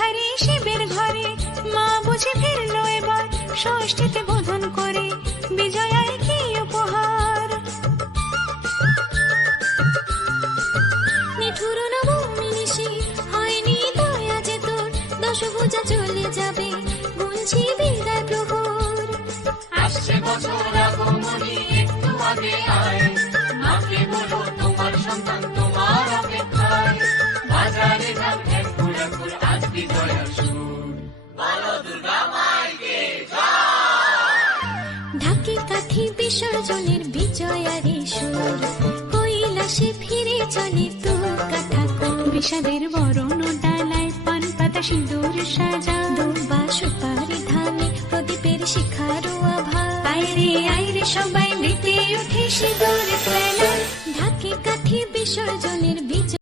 ভিখারি শিবের ঘরে, মা বুঝে ফিরল এবার, ষষ্ঠীতে বোধন করে বিজয়ায় কি উপহার? নিঠুর নবমী হয়নি দয়া যে তোর, দশভুজা চলে যাবে, গুনছি বিদায় প্রহর। আসছে বছর মাকে বলো তোমার সন্তান তোমার অপেক্ষায়। বাজারে যাও ঢাকে কাঠি বিসর্জনের বিজয়ারে সুর। কৈলাসে ফিরে চলে তু কাঠা বিষাদের বরণ ডালায় পান পাতা সিঁদুর সাজা। দুবা সুপারি ধানে প্রদীপের শিখারো আইরে সবাই মেতে উঠে সিঁদুর খেলা ঢাকে কাঠি বিসর্জনের বিজয়